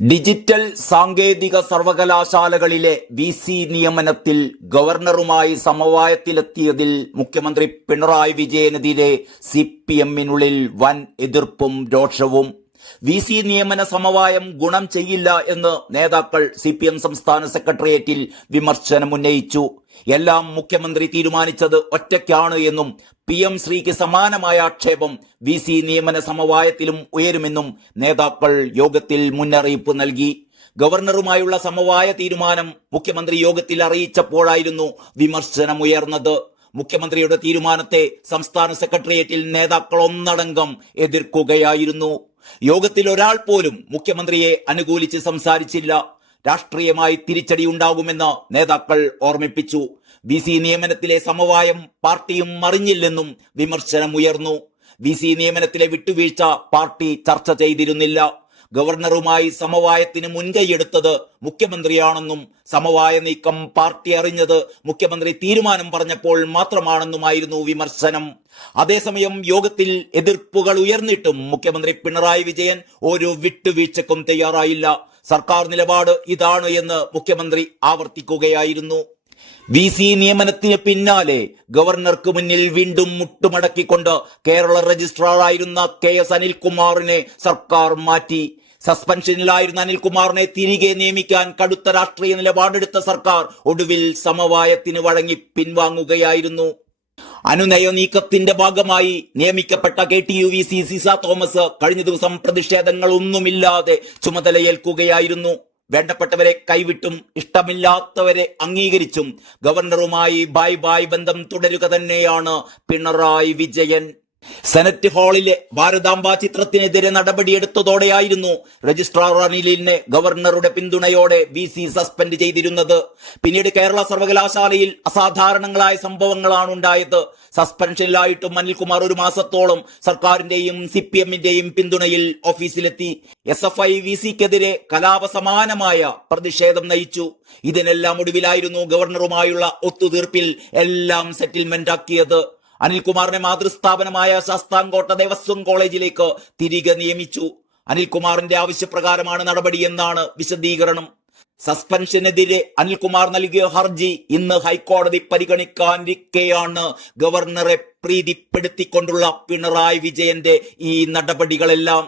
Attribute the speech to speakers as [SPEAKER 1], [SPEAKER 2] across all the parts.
[SPEAKER 1] Digital സാങ്കേതിക സർവകലാശാലകളിലെ V C നിയമനത്തിൽ ഗവർണറുമായി സമവായത്തിലെത്തിയതിൽ മുഖ്യമന്ത്രി പിണറായി വിജയനെതിരെ സി പി എമ്മിനുള്ളിൽ വൻ എതിർപ്പും രോഷവും വി സി നിയമന സമവായം ഗുണം ചെയ്യില്ല എന്ന് നേതാക്കൾ സി പി എം സംസ്ഥാന സെക്രട്ടേറിയറ്റിൽ വിമർശനമുന്നയിച്ചു എല്ലാം മുഖ്യമന്ത്രി തീരുമാനിച്ചത് ഒറ്റയ്ക്കാണ് എന്നും പി എം ശ്രീക്ക് സമാനമായ ആക്ഷേപം വി സി നിയമന സമവായത്തിലും ഉയരുമെന്നും നേതാക്കൾ യോഗത്തിൽ മുന്നറിയിപ്പ് നൽകി. ഗവർണറുമായുള്ള സമവായ തീരുമാനം മുഖ്യമന്ത്രി യോഗത്തിൽ അറിയിച്ചപ്പോഴായിരുന്നു വിമർശനമുയർന്നത് മുഖ്യമന്ത്രിയുടെ തീരുമാനത്തെ സംസ്ഥാന സെക്രട്ടേറിയറ്റിൽ നേതാക്കൾ ഒന്നടങ്കം എതിർക്കുകയായിരുന്നു. യോഗത്തിൽ ഒരാൾ പോലും മുഖ്യമന്ത്രിയെ അനുകൂലിച്ച് സംസാരിച്ചില്ല. രാഷ്ട്രീയമായി തിരിച്ചടി ഉണ്ടാകുമെന്ന് നേതാക്കൾ ഓർമ്മിപ്പിച്ചു. വി സി നിയമനത്തിലെ സമവായം പാർട്ടിയും മറിഞ്ഞില്ലെന്നും വിമർശനമുയർന്നു. വി സി നിയമനത്തിലെ വിട്ടുവീഴ്ച പാർട്ടി ചർച്ച ചെയ്തിരുന്നില്ല. ഗവർണറുമായി സമവായത്തിന് മുൻകൈയെടുത്തത് മുഖ്യമന്ത്രിയാണെന്നും സമവായ നീക്കം പാർട്ടി അറിഞ്ഞത് മുഖ്യമന്ത്രി തീരുമാനം പറഞ്ഞപ്പോൾ മാത്രമാണെന്നുമായിരുന്നു വിമർശനം. അതേസമയം യോഗത്തിൽ എതിർപ്പുകൾ ഉയർന്നിട്ടും മുഖ്യമന്ത്രി പിണറായി വിജയൻ ഒരു വിട്ടുവീഴ്ചക്കും തയ്യാറായില്ല. സർക്കാർ നിലപാട് ഇതാണ് എന്ന് മുഖ്യമന്ത്രി ആവർത്തിക്കുകയായിരുന്നു. വി സി നിയമനത്തിന് പിന്നാലെ ഗവർണർക്ക് മുന്നിൽ വീണ്ടും മുട്ടുമടക്കിക്കൊണ്ട് കേരള രജിസ്ട്രാറായിരുന്ന കെ എസ് അനിൽകുമാറിനെ സർക്കാർ മാറ്റി. സസ്പെൻഷനിലായിരുന്ന അനിൽകുമാറിനെ തിരികെ നിയമിക്കാൻ കടുത്ത രാഷ്ട്രീയ നിലപാടെടുത്ത സർക്കാർ ഒടുവിൽ സമവായത്തിന് വഴങ്ങി പിൻവാങ്ങുകയായിരുന്നു. അനുനയ നീക്കത്തിന്റെ ഭാഗമായി നിയമിക്കപ്പെട്ട K T U V C Sisa Thomas കഴിഞ്ഞ ദിവസം പ്രതിഷേധങ്ങളൊന്നുമില്ലാതെ ചുമതലയേൽക്കുകയായിരുന്നു. വേണ്ടപ്പെട്ടവരെ കൈവിട്ടും ഇഷ്ടമില്ലാത്തവരെ അംഗീകരിച്ചും ഗവർണറുമായി ബായ് ബായ് ബന്ധം തുടരുക തന്നെയാണ് പിണറായി വിജയൻ. സെനറ്റ് ഹാളിലെ ഭാരതാംബ ചിത്രത്തിനെതിരെ നടപടിയെടുത്തതോടെയായിരുന്നു രജിസ്ട്രാർ അനിലിനെ ഗവർണറുടെ പിന്തുണയോടെ വി സി സസ്പെൻഡ് ചെയ്തിരുന്നത്. പിന്നീട് കേരള സർവകലാശാലയിൽ അസാധാരണങ്ങളായ സംഭവങ്ങളാണ് ഉണ്ടായത്. സസ്പെൻഷനിലായിട്ടും അനിൽകുമാർ ഒരു മാസത്തോളം സർക്കാരിന്റെയും സി പി എമ്മിന്റെയും പിന്തുണയിൽ ഓഫീസിലെത്തി. എസ് എഫ് ഐ വി സിക്കെതിരെ കലാപസമാനമായ പ്രതിഷേധം നയിച്ചു. ഇതിനെല്ലാം ഒടുവിലായിരുന്നു ഗവർണറുമായുള്ള ഒത്തുതീർപ്പിൽ എല്ലാം സെറ്റിൽമെന്റ് ആക്കിയത് അനിൽകുമാറിനെ മാതൃസ്ഥാപനമായ ശാസ്താംകോട്ട ദേവസ്വം കോളേജിലേക്ക് തിരികെ നിയമിച്ചു. അനിൽകുമാറിന്റെ ആവശ്യപ്രകാരമാണ് നടപടിയെന്നാണ് വിശദീകരണം. സസ്പെൻഷനെതിരെ അനിൽകുമാർ നൽകിയ ഹർജി ഇന്ന് ഹൈക്കോടതി പരിഗണിക്കാനിരിക്കെയാണ് ഗവർണറെ പ്രീതിപ്പെടുത്തിക്കൊണ്ടുള്ള പിണറായി വിജയന്റെ ഈ നടപടികളെല്ലാം.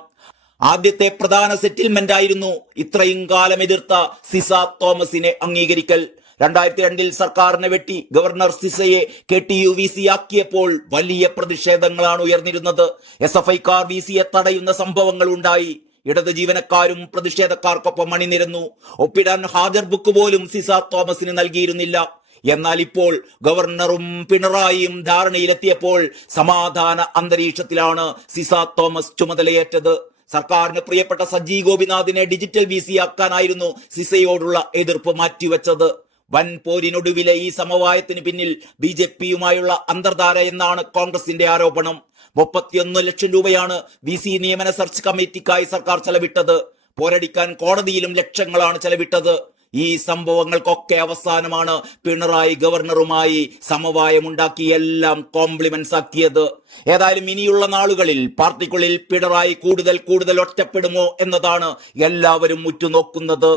[SPEAKER 1] ആദ്യത്തെ പ്രധാന സെറ്റിൽമെന്റ് ആയിരുന്നു ഇത്രയും കാലം എതിർത്ത സിസ തോമസിനെ അംഗീകരിക്കൽ. രണ്ടായിരത്തി രണ്ടിൽ സർക്കാരിനെ വെട്ടി governor സിസയെ K T U V C ആക്കിയപ്പോൾ വലിയ പ്രതിഷേധങ്ങളാണ് ഉയർന്നിരുന്നത്. എസ് എഫ് ഐക്കാർ വി സിയെ തടയുന്ന സംഭവങ്ങൾ ഉണ്ടായി. ഇടത് ജീവനക്കാരും പ്രതിഷേധക്കാർക്കൊപ്പം അണിനിരന്നു. ഒപ്പിടാൻ ഹാജർ ബുക്ക് പോലും സിസ തോമസിന് നൽകിയിരുന്നില്ല. എന്നാൽ ഇപ്പോൾ ഗവർണറും പിണറായിയും ധാരണയിലെത്തിയപ്പോൾ സമാധാന അന്തരീക്ഷത്തിലാണ് സിസ തോമസ് ചുമതലയേറ്റത്. സർക്കാരിന് പ്രിയപ്പെട്ട സജ്ജി ഗോപിനാഥിനെ ഡിജിറ്റൽ വി സി ആക്കാനായിരുന്നു സിസയോടുള്ള എതിർപ്പ് മാറ്റിവെച്ചത്. വൻ പോരിനൊടുവിലെ ഈ സമവായത്തിന് പിന്നിൽ ബി ജെ പിയുമായുള്ള അന്തർധാര എന്നാണ് കോൺഗ്രസിന്റെ ആരോപണം. മുപ്പത്തിയൊന്ന് ലക്ഷം രൂപയാണ് വി സി നിയമന സെർച്ച് കമ്മിറ്റിക്കായി സർക്കാർ ചെലവിട്ടത്. പോരടിക്കാൻ കോടതിയിലും ലക്ഷങ്ങളാണ് ചെലവിട്ടത്. ഈ സംഭവങ്ങൾക്കൊക്കെ അവസാനമാണ് പിണറായി ഗവർണറുമായി സമവായമുണ്ടാക്കി എല്ലാം കോംപ്ലിമെന്റ്സ് ആക്കിയത് ഏതായാലും ഇനിയുള്ള നാളുകളിൽ പാർട്ടിക്കുള്ളിൽ പിണറായി കൂടുതൽ കൂടുതൽ ഒറ്റപ്പെടുമോ എന്നതാണ് എല്ലാവരും ഉറ്റുനോക്കുന്നത്.